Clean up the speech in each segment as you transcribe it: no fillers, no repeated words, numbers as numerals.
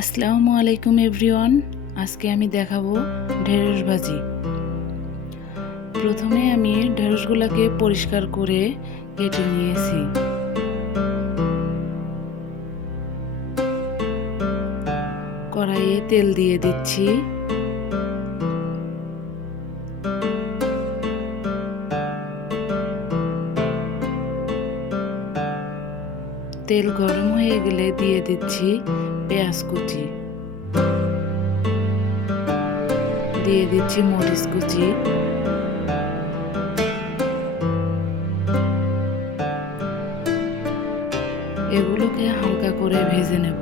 আসসালামু আলাইকুম এভরিওয়ান। আজকে আমি দেখাবো ঢেঁড়স ভাজি। প্রথমে আমি ঢেঁড়সগুলোকে পরিষ্কার করে কেটে নিয়েছি। কড়াইয়ে তেল দিয়ে দিচ্ছি। তেল গরম হয়ে গেলে দিয়ে দিচ্ছি পেঁয়াজ কুচি, দিয়ে দিচ্ছি মরিচ কুচি, এগুলোকে হালকা করে ভেজে নেব।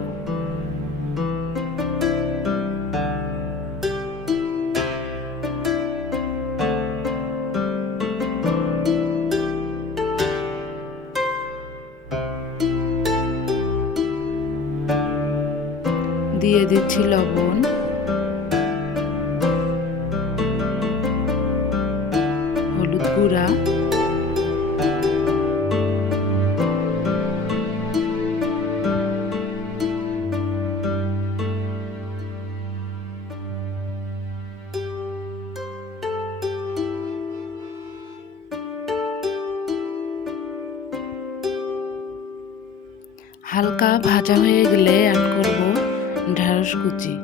দিয়ে দিচ্ছি লবণ, হলুদ গুঁড়া, হালকা ভাজা হয়ে গেলে অ্যাড করব ঢেঁড়স কুচি।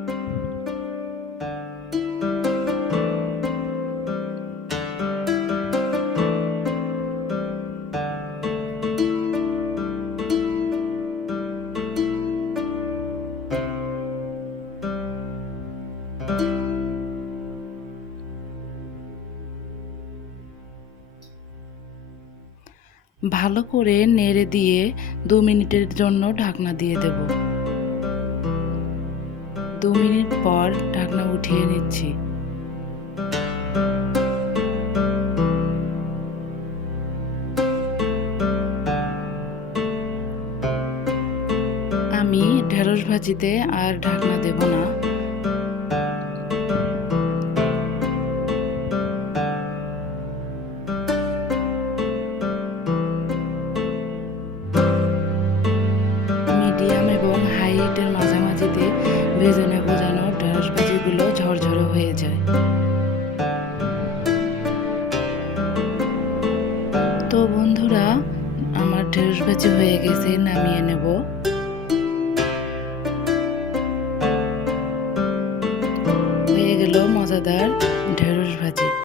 ভালো করে নেড়ে দিয়ে 2 মিনিটের জন্য ঢাকনা দিয়ে দেব। 2 মিনিট পর ঢাকনা উঠিয়ে নিচ্ছি। আমি ঢেঁড়স ভাজিতে আর ঢাকনা দেব না। মিডিয়াম এবং হাই হিটের মাঝামাঝিতে ভেজে নেব যেন ঢেঁড়স ভাজিগুলো ঝরঝরে হয়ে যায়। তো বন্ধুরা, আমার ঢেঁড়স ভাজি হয়ে গেছে, নামিয়ে নেব। হয়ে গেল মজাদার